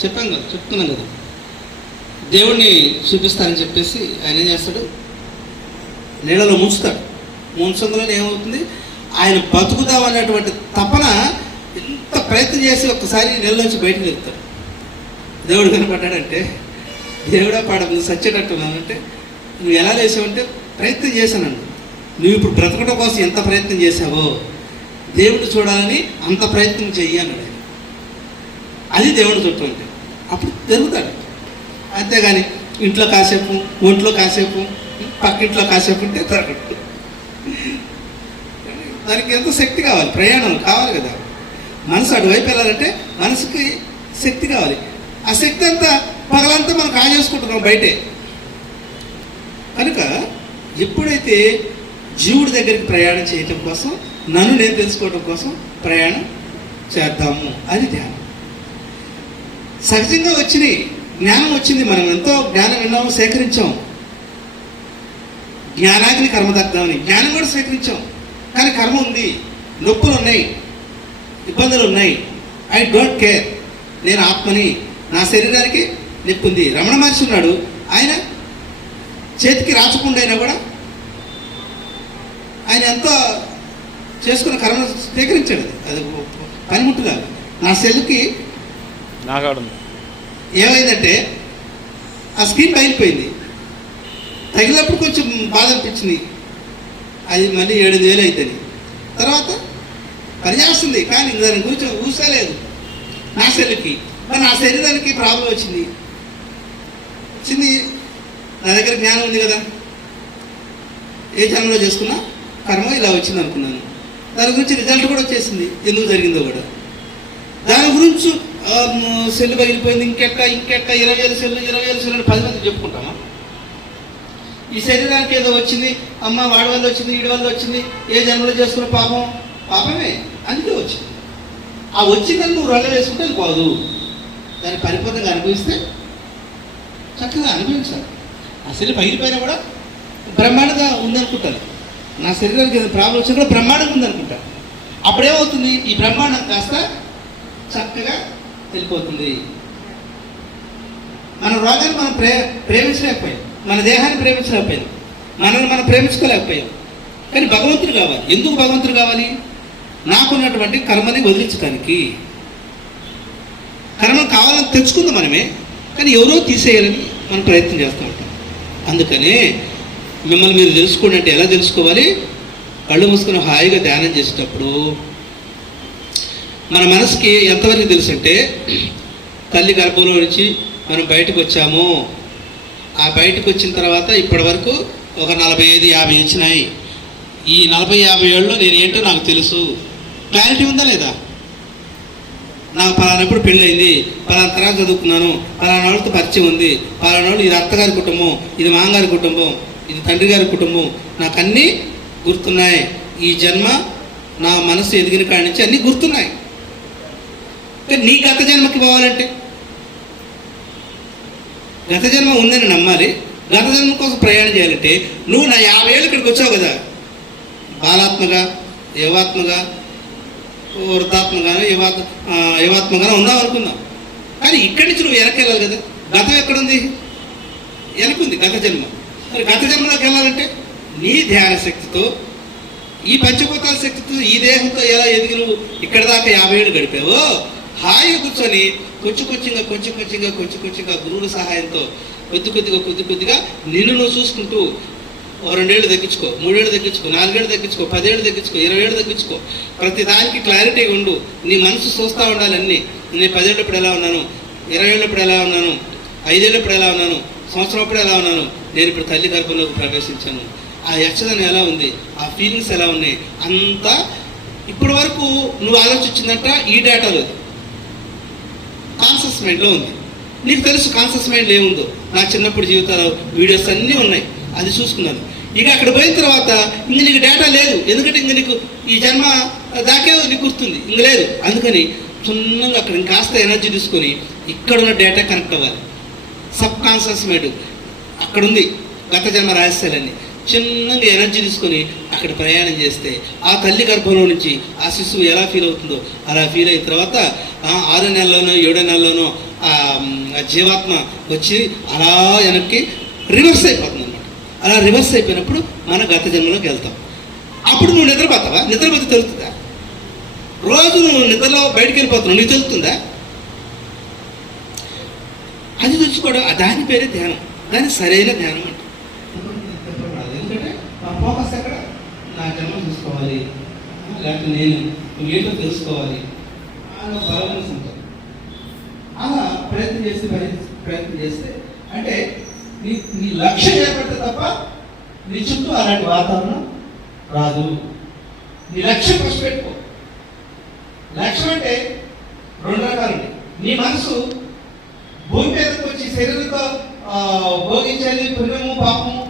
చెప్పాం కదా చెప్తున్నాం కదా. దేవుణ్ణి చూపిస్తానని చెప్పేసి ఆయన ఏం చేస్తాడు? నీళ్ళలో ముంచుతాడు. ముంచంలో ఏమవుతుంది? ఆయన బతుకుదాం అనేటువంటి తపన ఎంత ప్రయత్నం చేసి ఒక్కసారి నీళ్ళలోంచి బయటకు వెళ్తాడు. దేవుడు కనపడ్డాడంటే దేవుడా పాడ నువ్వు సచ్చేటట్టున్నానంటే నువ్వు ఎలా చేసావంటే ప్రయత్నం చేశానండి నువ్వు ఇప్పుడు బ్రతకడం కోసం ఎంత ప్రయత్నం చేశావో దేవుడు చూడాలని అంత ప్రయత్నం చెయ్యి అన్నాడు అది దేవుడు చుట్టూ అంటే. అప్పుడు జరుగుతాడు. అంతేగాని ఇంట్లో కాసేపు ఒంట్లో కాసేపు పక్కింట్లో కాసేపు ఉంటే జరగదు దానికి ఎంత శక్తి కావాలి ప్రయాణం కావాలి కదా. మనసు అటువైపు వెళ్ళాలంటే మనసుకి శక్తి కావాలి. ఆ శక్తి అంతా పగలంతా మనం కాజేసుకుంటున్నాం బయటే. కనుక ఎప్పుడైతే జీవుడి దగ్గరికి ప్రయాణం చేయటం కోసం నన్ను నేను తెలుసుకోవడం కోసం ప్రయాణం చేద్దాము అది ధ్యానం. సహజంగా వచ్చినాయి జ్ఞానం వచ్చింది. మనం ఎంతో జ్ఞానం విన్నాము సేకరించాం. జ్ఞానాగ్ని కర్మదగ్ధామని జ్ఞానం కూడా స్వీకరించాం కానీ కర్మ ఉంది. నొప్పులు ఉన్నాయి. ఇబ్బందులు ఉన్నాయి. ఐ డోంట్ కేర్ నేను ఆత్మని నా శరీరానికి నొప్పి ఉంది. రమణ మహర్షి ఉన్నాడు. ఆయన చేతికి రాచకుండా అయినా కూడా ఆయన ఎంతో చేసుకున్న కర్మ స్వీకరించాడు అది పనిముట్టుగా నా సెల్కి నాగాడు ఏమైందంటే ఆ స్క్రీన్ పగిలిపోయింది. తగిలినప్పుడు కొంచెం బాధ అనిపించింది. అది మళ్ళీ ఏడు వేలు అవుతుంది తర్వాత పనిచేస్తుంది కానీ దాని గురించి ఊసలేదు నా సెల్కి మరి నా శరీరానికి ప్రాబ్లం వచ్చింది. వచ్చింది నా దగ్గర జ్ఞానం ఉంది కదా. ఏ జన్మలో చేసుకున్నా కర్మ ఇలా వచ్చింది అనుకున్నాను. దాని గురించి రిజల్ట్ కూడా వచ్చేసింది. ఎందుకు జరిగిందో కూడా. దాని గురించి సెల్లు పగిలిపోయింది ఇంకెక్క ఇంకెక్క ఇరవై వేల సెల్లు ఇరవై వేల సెల్లు పది మంది చెప్పుకుంటామా? ఈ శరీరానికి ఏదో వచ్చింది అమ్మ వాడి వల్ల వచ్చింది వీడి వల్ల వచ్చింది ఏ జన్మలో చేసుకున్న పాపం? పాపమే అందుకే వచ్చింది. ఆ వచ్చిందని నువ్వు రొల్ల వేసుకుంటే అది పోదు. దాన్ని పరిపూర్ణంగా అనుభవిస్తే చక్కగా అనుభవించాలి. ఆ శరీరం పగిలిపోయినా కూడా బ్రహ్మాండంగా ఉందనుకుంటాను నా శరీరానికి ఏదో ప్రాబ్లం వచ్చినా కూడా బ్రహ్మాండంగా ఉందనుకుంటాను అప్పుడేమవుతుంది? ఈ బ్రహ్మాండం కాస్త చక్కగా వెళ్ళిపోతుంది మన రోగాన్ని మనం ప్రే ప్రేమించలేకపోయాం. మన దేహాన్ని ప్రేమించలేకపోయాం. మనల్ని మనం ప్రేమించుకోలేకపోయాం. కానీ భగవంతుడు కావాలి. ఎందుకు భగవంతుడు కావాలి? నాకున్నటువంటి కర్మని వదిలించడానికి కర్మ కావాలని తెచ్చుకుంది మనమే కానీ ఎవరో తీసేయాలని మనం ప్రయత్నం చేస్తూ ఉంటాం. అందుకనే మిమ్మల్ని మీరు తెలుసుకోండి అంటే ఎలా తెలుసుకోవాలి? కళ్ళు మూసుకొని హాయిగా ధ్యానం చేసేటప్పుడు మన మనసుకి ఎంతవరకు తెలుసు అంటే తల్లి గర్భంలో నుంచి మనం బయటకు వచ్చాము ఆ బయటకు వచ్చిన తర్వాత ఇప్పటి వరకు ఒక నలభై ఐదు యాభై వచ్చినాయి. ఈ నలభై యాభై ఏళ్ళలో నేను ఏంటో నాకు తెలుసు. క్లారిటీ ఉందా లేదా? నాకు పలానప్పుడు పెళ్ళయింది పలానా తరగతి చదువుకున్నాను పలానా వాళ్ళతో పరిచయం ఉంది పలానా వాళ్ళు ఇది అత్తగారి కుటుంబం ఇది మామగారి కుటుంబం ఇది తండ్రి గారి కుటుంబం నాకు అన్నీ గుర్తున్నాయి. ఈ జన్మ నా మనసు ఎదిగిన కాడి నుంచి అన్నీ గుర్తున్నాయి. కానీ నీ గత జన్మకి పోవాలంటే? గత జన్మ ఉందని నమ్మాలి. గత జన్మ కోసం ప్రయాణం చేయాలంటే నువ్వు నా యాభై ఏళ్ళు ఇక్కడికి వచ్చావు కదా. బాలాత్మగా యువాత్మగా వృద్ధాత్మగానో యువాత్ యువాత్మగానో ఉన్నావు అనుకుందాం. కానీ ఇక్కడి నుంచి నువ్వు వెనక్కి వెళ్ళాలి కదా. గతం ఎక్కడుంది? వెనకుంది గత జన్మ మరి గత జన్మలోకి వెళ్ళాలంటే నీ ధ్యాన శక్తితో ఈ పంచభూతాల శక్తితో ఈ దేహంతో ఎలా ఎదిగి నువ్వు ఇక్కడ దాకా యాభై ఏళ్ళు గడిపావో హాయిగా కూర్చొని కొంచెం కొంచెంగా కొంచెం కొంచెంగా కొంచెం కొంచెంగా గురువుల సహాయంతో కొద్ది కొద్దిగా కొద్ది కొద్దిగా నిన్ను నువ్వు చూసుకుంటూ ఓ రెండేళ్ళు తగ్గించుకో మూడేళ్ళు తగ్గించుకో నాలుగేళ్ళు తగ్గించుకో పదేళ్ళు తగ్గించుకో ఇరవై ఏళ్ళు తగ్గించుకో. ప్రతి దానికి క్లారిటీ ఉండు. నీ మనసు చూస్తూ ఉండాలి అన్నీ. నేను పదేళ్ళప్పుడు ఎలా ఉన్నాను? ఇరవై ఏళ్ళప్పుడు ఎలా ఉన్నాను? ఐదేళ్ళప్పుడు ఎలా ఉన్నాను? సంవత్సరంప్పుడు ఎలా ఉన్నాను? నేను ఇప్పుడు తల్లి గర్భంలోకి ప్రవేశించాను. ఆ యక్షదనం ఎలా ఉంది? ఆ ఫీలింగ్స్ ఎలా ఉన్నాయి? అంతా ఇప్పటి వరకు నువ్వు ఆలోచించిందంట ఈ డేటాలో కాన్షియస్ మైండ్లో ఉంది. నీకు తెలుసు కాన్షియస్ మైండ్ ఏముందో? నా చిన్నప్పుడు జీవితాలు వీడియోస్ అన్నీ ఉన్నాయి. అది చూసుకున్నాను. ఇక అక్కడ పోయిన తర్వాత ఇంక నీకు డేటా లేదు. ఎందుకంటే ఇంక నీకు ఈ జన్మ దాకే నీకు గుర్తుంది. ఇంక లేదు. అందుకని చిన్నగా అక్కడ కాస్త ఎనర్జీ తీసుకొని ఇక్కడ ఉన్న డేటా కనెక్ట్ అవ్వాలి. సబ్ కాన్షియస్ మైండ్ అక్కడ ఉంది గత జన్మ రహస్యాలన్నీ. చిన్నగా ఎనర్జీ తీసుకొని అక్కడ ప్రయాణం చేస్తే ఆ తల్లి గర్భంలో నుంచి ఆ శిశువు ఎలా ఫీల్ అవుతుందో అలా ఫీల్ అయిన తర్వాత ఆరు నెలలోనో ఏడో నెలలోనో ఆ జీవాత్మ వచ్చి అలా వెనక్కి రివర్స్ అయిపోతుంది అనమాట అలా రివర్స్ అయిపోయినప్పుడు మన గత జన్మలోకి వెళ్తాం. అప్పుడు నువ్వు నిద్రపోతావా? నిద్రపోతే తెలుస్తుందా? రోజు నువ్వు నిద్రలో బయటికి వెళ్ళిపోతున్నావు నీకు తెలుస్తుందా? అది తెలుసుకోవడం దాని పేరే ధ్యానం. దాని సరైన ధ్యానం అంటే. ఎందుకంటే ఫోకస్ ఎక్కడ? నా జన్మ చూసుకోవాలి. లేకపోతే నేను ఏంటో తెలుసుకోవాలి. అలా బాగా ఉంటుంది. అలా ప్రయత్నం చేసి ప్రయత్నం చేస్తే అంటే నీ నీ లక్ష్యం ఏర్పడితే తప్ప నీ చుట్టూ అలాంటి వాతావరణం రాదు. నీ లక్ష్యం ఫస్ట్ పెట్టుకో లక్ష్యం అంటే రెండు రకాలు నీ మనసు భూమి మీదకి వచ్చి శరీరంతో భోగించాలి పుణ్యము పాపము